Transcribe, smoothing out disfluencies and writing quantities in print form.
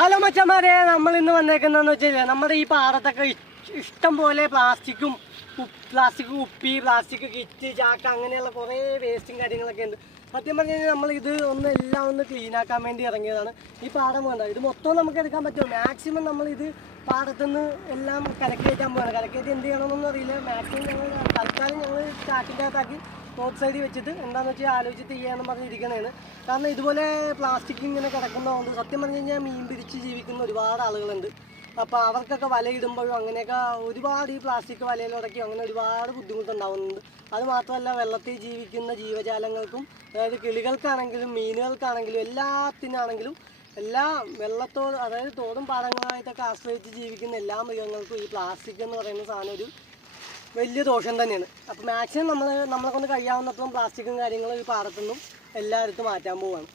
Hello മച്ചന്മാരെ, നമ്മൾ ഇന്ന് വന്നേക്കുന്നതെന്ന് വെച്ചാൽ നമ്മുടെ ഈ പാടത്തൊക്കെ ഇഷ്ടം പോലെ പ്ലാസ്റ്റിക് കുപ്പി, പ്ലാസ്റ്റിക് കിറ്റ്, ചാക്ക അങ്ങനെയുള്ള കുറേ വേസ്റ്റും കാര്യങ്ങളൊക്കെ ഉണ്ട്. സത്യം പറഞ്ഞു കഴിഞ്ഞാൽ നമ്മൾ ഇത് എല്ലാം ഒന്ന് ക്ലീനാക്കാൻ വേണ്ടി ഇറങ്ങിയതാണ്. ഈ പാടം വേണ്ട, ഇത് മൊത്തം നമുക്ക് എടുക്കാൻ പറ്റുമോ? മാക്സിമം നമ്മളിത് പാടത്തുനിന്ന് എല്ലാം കരക്കയറ്റാൻ പോകണം. കരക്കയറ്റി എന്ത് ചെയ്യണമെന്നൊന്നും അറിയില്ല. മാക്സിമം ഞങ്ങൾ തൽക്കാലം ചാക്കിൻ്റെ അകത്താക്കി റോഡ് സൈഡിൽ വെച്ചിട്ട് എന്താണെന്ന് വെച്ചാൽ ആലോചിച്ചിട്ട് ചെയ്യാമെന്ന് പറഞ്ഞിരിക്കണതാണ്. കാരണം ഇതുപോലെ പ്ലാസ്റ്റിക് ഇങ്ങനെ കിടക്കുന്നതുകൊണ്ട് സത്യം പറഞ്ഞു കഴിഞ്ഞാൽ മീൻ പിടിച്ച് ജീവിക്കുന്ന ഒരുപാട് ആളുകളുണ്ട്. അപ്പോൾ അവർക്കൊക്കെ വലയിടുമ്പോഴും അങ്ങനെയൊക്കെ ഒരുപാട് ഈ പ്ലാസ്റ്റിക് വലയിലുടക്കി അങ്ങനെ ഒരുപാട് ബുദ്ധിമുട്ടുണ്ടാകുന്നുണ്ട്. അതുമാത്രമല്ല, വെള്ളത്തിൽ ജീവിക്കുന്ന ജീവജാലങ്ങൾക്കും, അതായത് കിളികൾക്കാണെങ്കിലും മീനുകൾക്കാണെങ്കിലും എല്ലാത്തിനാണെങ്കിലും വെള്ളത്തോട്, അതായത് തോടും പാടങ്ങളായിട്ടൊക്കെ ആശ്രയിച്ച് ജീവിക്കുന്ന എല്ലാ മൃഗങ്ങൾക്കും ഈ പ്ലാസ്റ്റിക് എന്ന് പറയുന്ന സാധനം ഒരു വലിയ ദോഷം തന്നെയാണ്. അപ്പോൾ മാക്സിമം നമ്മളെ കൊണ്ട് കഴിയാവുന്നത്രയും പ്ലാസ്റ്റിക്കും കാര്യങ്ങളും ഈ പാടത്തുനിന്നും എല്ലായിടത്തും മാറ്റാൻ പോവുകയാണ്.